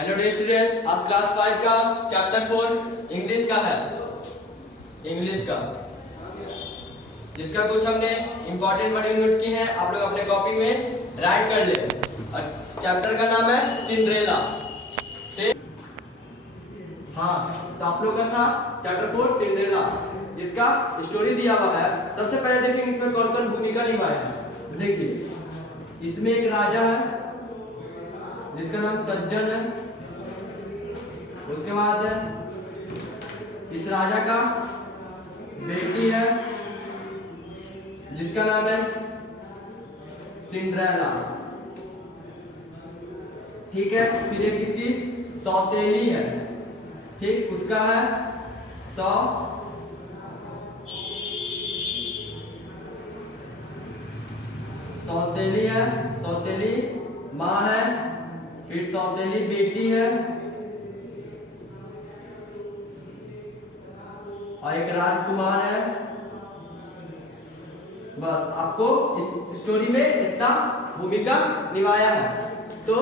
Hello dear students, आज class 5 का chapter 4 English का है। इंग्लिश का जिसका कुछ हमने इंपॉर्टेंट वर्ड नोट किए हैं, आप लोग अपने कॉपी में राइट कर ले। और चैप्टर का नाम है सिंड्रेला। हाँ, तो आप लोग का था चैप्टर 4 सिंड्रेला, जिसका स्टोरी दिया हुआ है। सबसे पहले देखेंगे इसमें कौन कौन भूमिका निभाया है। देखिए, इसमें एक राजा है जिसका नाम सज्जन है। उसके बाद इस राजा का बेटी है जिसका नाम है सिंड्रेला। ठीक है, फिर एक इसकी सौतेली है, ठीक, उसका है सौतेली है, सौतेली माँ है, फिर सौतेली बेटी है, और एक राजकुमार है। बस आपको इस स्टोरी में इतना भूमिका निभाया है। तो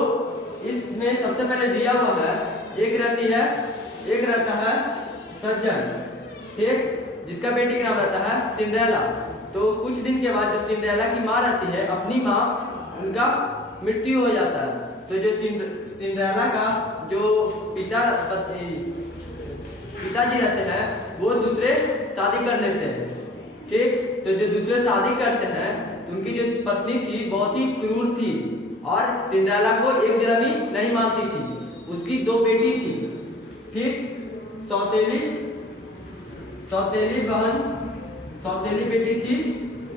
इसमें सबसे पहले दिया हुआ है, एक रहता है सज्जन, ठीक, जिसका बेटी का नाम रहता है सिंड्रेला। तो कुछ दिन के बाद जो सिंड्रेला की माँ रहती है, अपनी माँ, उनका मृत्यु हो जाता है। तो जो सिंड्रेला का जो पिताजी रहते हैं, वो दूसरे शादी कर लेते हैं, ठीक। तो जो दूसरे शादी करते हैं, तो उनकी जो पत्नी थी बहुत ही क्रूर थी और सिंड्रेला को एक जरा भी नहीं मानती थी। उसकी दो बेटी थी, ठीक, सौतेली बहन, सौतेली बेटी थी,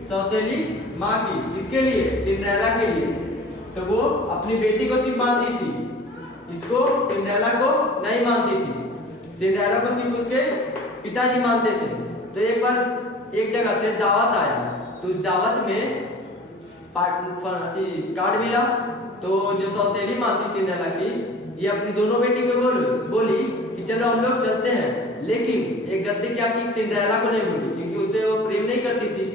सौतेली माँ की, इसके लिए सिंड्रेला के लिए। तो वो अपनी बेटी को सिर्फ मानती थी, इसको सिंड्रेला को नहीं मानती थी। सिंड्रेला को सिर्फ उसके पिताजी मानते थे। तो एक बार एक जगह से दावत आया, तो उस दावत में कार्ड मिला। तो जो सौतेली माँ थी सिंड्रेला की, ये अपनी दोनों बेटी को बोली कि चलो हम लोग चलते हैं। लेकिन एक गलती क्या की, सिंड्रेला को नहीं बोली, क्योंकि उससे वो प्रेम नहीं करती थी।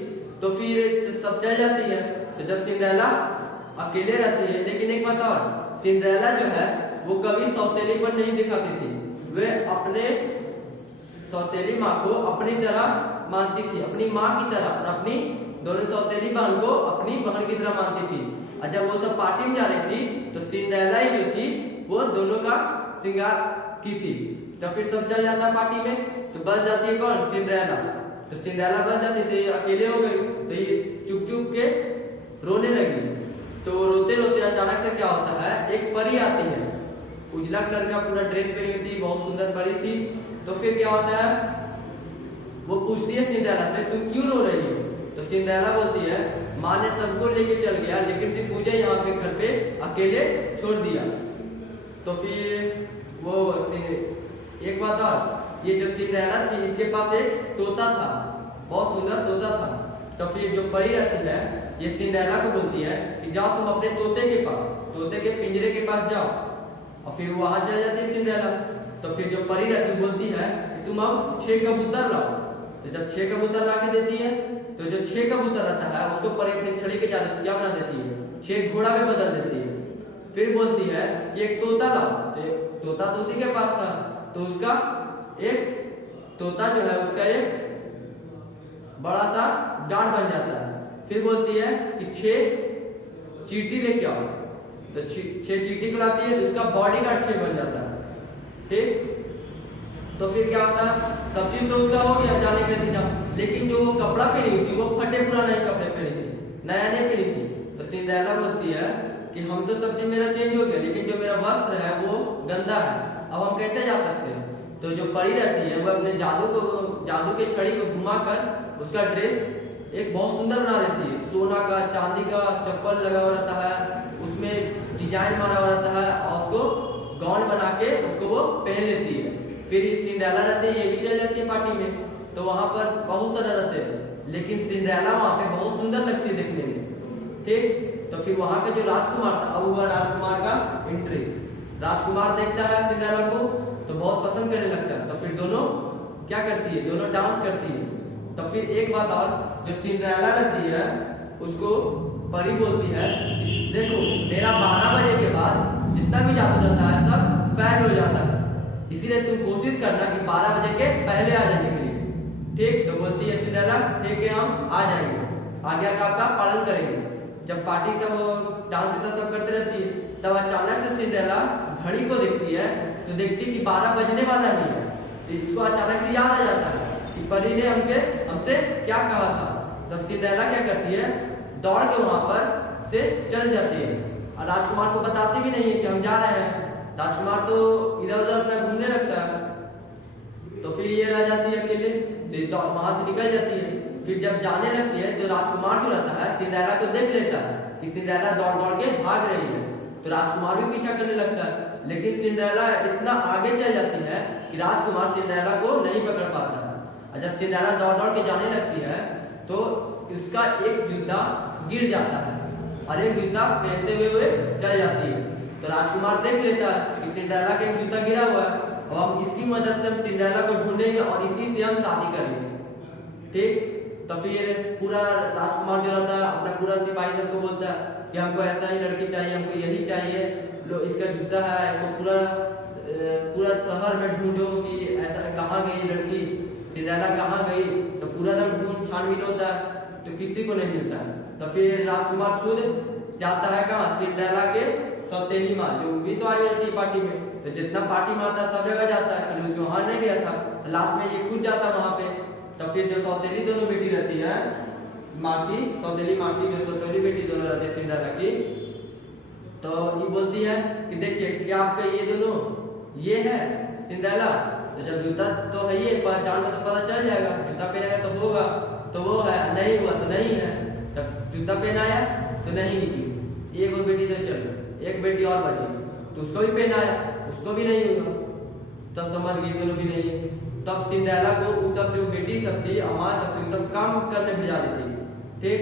तो फिर सब चल जाती है। तो जब सिंड्रेला अकेले रहती है, लेकिन एक बात और, सिंड्रेला जो है वो कभी सौतेली पर नहीं दिखाती थी। वे अपने सौतेली माँ को अपनी तरह मानती थी, अपनी माँ की तरह, और अपनी दोनों सौतेली बहन को अपनी बहन की तरह मानती थी। और जब वो सब पार्टी में जा रही थी, तो सिंड्रेला ही जो थी वो दोनों का श्रृंगार की थी। तो फिर सब चल जाता पार्टी में, तो बच जाती है कौन, सिंड्रेला। तो सिंड्रेला बच जाती थी, अकेले हो गई। तो ये चुप चुप के रोने लगी। तो रोते रोते अचानक से क्या होता है, एक परी आती है, उजला कलर का पूरा ड्रेस पहनी हुई थी, बहुत सुंदर परी थी। तो फिर क्या होता है, वो पूछती है सिंड्रेला से, तुम क्यों रो रही हो। तो सिंड्रेला बोलती है, माँ ने सबको लेके चल गया, लेकिन सिर्फ मुझे यहाँ पे घर पे अकेले छोड़ दिया। तो फिर वो एक बात और, ये जो सिंड्रेला थी, इसके पास एक तोता था, बहुत सुंदर तोता था। तो फिर जो परी रहती है, ये सिंड्रेला को बोलती है कि जाओ तुम अपने तोते के पास, तोते के पिंजरे के पास जाओ। और फिर वहां चल जाती है सिंड्रेला। तो फिर जो परी रहती है बोलती है कि तुम अब 6 कबूतर लाओ। तो जब 6 कबूतर ला के देती है, तो जो 6 कबूतर रहता है, उसको परी अपने छड़ी के जादू से क्या बना देती है, 6 घोड़ा में बदल देती है। फिर बोलती है कि एक तोता लाओ। तो तोता तो उसी के पास था, तो उसका एक तोता जो है, उसका एक बड़ा सा डांट बन जाता है। फिर बोलती है कि 6 चींटी लेके आओ। तो 6 चींटी को लाती है, तो उसका बॉडी गार्ड 6 बन जाता है, ठीक। तो फिर क्या होता है, सब चीज तो उसका हो गया जाने का इंतजाम, लेकिन जो वो कपड़ा पहनी हुई थी, वो फटे पुराने कपड़े पहनी थी, नया नहीं पहनी थी। तो सिंड्रेला बोलती है कि हम तो सब चीज मेरा चेंज हो गया, लेकिन जो मेरा वस्त्र है वो गंदा है, अब हम कैसे जा सकते हैं। तो जो परी रहती है, वो अपने जादू के छड़ी को घुमाकर उसका ड्रेस एक बहुत सुंदर बना देती है। सोना का, चांदी का चप्पल लगा हुआ रहता है, उसमें डिजाइन मारा हुआ रहता है, और उसको गाउन बना के उसको वो पहन लेती है। फिर सिंड्रेला रहती है, ये भी चल जाती है पार्टी में। तो वहां पर बहुत सारे रहते हैं, लेकिन सिंड्रेला वहां पे बहुत सुंदर लगती है देखने में, ठीक। तो फिर वहां का जो राजकुमार था, अब हुआ राजकुमार का एंट्री। राजकुमार देखता है सिंड्रेला को, तो बहुत पसंद करने लगता है। तो फिर दोनों क्या करती है, दोनों डांस करती है। तो फिर एक बात और, जो सिंड्रेला रहती है, उसको परी बोलती है, देखो मेरा 12 बजे के बाद जितना भी जादू रहता है सब हो जाता है। इसीलिए तुम कोशिश करना कि 12 बजे के पहले आ जाने के लिए। ठीक, तो बोलती है सिंड्रेला ठीक है हम आ जाएंगे, आज्ञा का आपका पालन करेंगे। जब पार्टी सब डांस सब करते रहती है तब अचानक से सिंड्रेला घड़ी को देखती है तो देखती है कि 12 बजने वाला नहीं है। तो इसको अचानक से याद आ जाता है कि परी ने हमसे क्या कहा था। तब सिंड्रेला क्या करती है, दौड़ के वहां पर से चल जाती है और राजकुमार को बताती भी नहीं है कि हम जा रहे हैं। राजकुमार तो इधर उधर अपना घूमने लगता है। तो फिर ये रह जाती है अकेले, तो वहां से निकल जाती है। फिर जब जाने लगती है तो राजकुमार जो रहता है सिंड्रेला को देख लेता है कि सिंड्रेला दौड़ दौड़ के भाग रही है। तो राजकुमार भी पीछा करने लगता है, लेकिन सिंड्रेला इतना आगे चल जाती है कि राजकुमार सिंड्रेला को नहीं पकड़ पाता है। और जब सिंड्रेला दौड़ दौड़ के जाने लगती है तो उसका एक जूता गिर जाता है और एक जूता पहनते हुए चल जाती है। तो राजकुमार देख लेता है कि सिंड्रेला का एक जूता गिरा हुआ है और हम इसकी मदद से हम सिंड्रेला को ढूंढेंगे और इसी से हम शादी करेंगे। ठीक, तो फिर पूरा राजकुमार जो रहता है अपना पूरा सिपाही सबको बोलता है कि हमको ऐसा ही लड़की चाहिए, हमको यही चाहिए, लो इसका जूता है, इसको पूरा शहर में ढूंढो कि ऐसा कहाँ गई लड़की, सिंड्रेला कहाँ गई। तो पूरा दम ढूंढ छानबीन होता है तो किसी को नहीं मिलता है। तो फिर राजकुमार खुद जाता है कहाँ, सिंड्रेला के सौतेली माँ जो भी तो आई रहती है पार्टी में। तो जितना पार्टी में आता है सब जगह जाता है, खाली उसको वहां नहीं गया था। तो लास्ट में ये खुद जाता वहां पे। तो फिर जो सौतेली दोनों बेटी रहती है माँ की, सौतेली माँ की जो सौतेली बेटी दोनों रहती है सिंड्रेला की, तो ये बोलती है कि देखिए क्या आपका ये दोनों ये है सिंड्रेला। तो जब जूता तो है ये पहचान में तो पता चल जाएगा, जूता पहनेगा तो होगा, तो वो है, नहीं हुआ तो नहीं है। जब जूता पहनाया तो नहीं निकली, एक और बेटी तो चल, एक बेटी और बची तो उसको भी पहनाया, उसको भी नहीं हुआ। तब समझ गई दोनों भी नहीं है। तब सिंड्रेला को वो सब जो बेटी सब थी अम्मा सब थी सब काम करने भेजा देती। ठीक,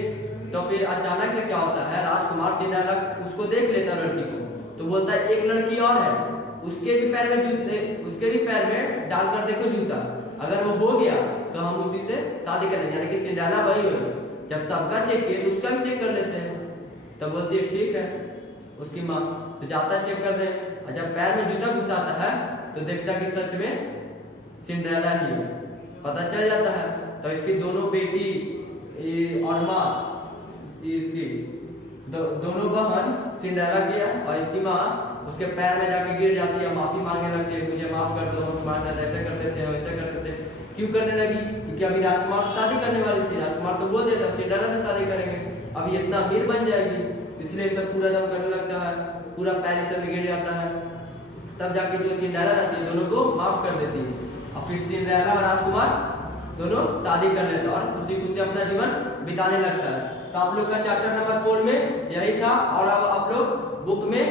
तो फिर अचानक से क्या होता है, राजकुमार सिंड्रेला उसको देख लेता लड़की को, तो बोलता है एक लड़की और है, उसके भी पैर में डालकर देखो जूता, अगर वो हो गया तो हम उसी से शादी करेंगे, यानी कि सिंड्रेला वही होगा। जब सबका चेक किए तो उसका भी चेक कर लेते हैं। तब बोलती है ठीक है उसकी माँ। तो जाता चेक करने और जब पैर में जूता घुसाता है तो देखता कि सच में सिंड्रेला ही है, पता चल जाता है। तो इसकी दोनों बेटी और माँ इसकी दोनों बहन सिंड्रेला की और इसकी माँ उसके पैर में जाके गिर जाती है, माफी मांगने लगती है, मुझे माफ कर दो, हम तुम्हारे साथ ऐसे करते थे वैसे करते थे। क्यों करने लगी, क्योंकि अभी राजकुमार से शादी करने वाली थी। राजकुमार तो बोल देता सिंड्रेला से शादी करेंगे, अभी इतना अमीर बन जाएगी, इसलिए सब पूरा दम करने लगता है, पूरा पैर सब गिर जाता है। तब जाके जो सिंड्रेला रहती है दोनों को माफ कर देती है और फिर सिंड्रेला और राजकुमार दोनों शादी कर लेते हैं और खुशी खुशी अपना जीवन बिताने लगता है। तो आप लोग का चैप्टर नंबर 4 में यही था और अब आप लोग बुक में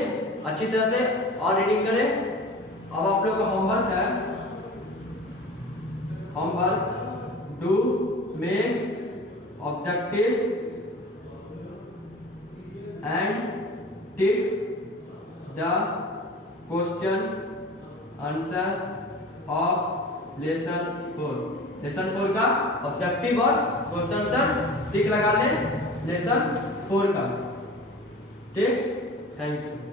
अच्छी तरह से और रीडिंग करें। अब आप लोग का होमवर्क है, homework do make objective and tick the question answer of lesson 4। Lesson 4 का ऑब्जेक्टिव और क्वेश्चन आंसर टिक लगा लें लेसन 4 का। ठीक, थैंक यू।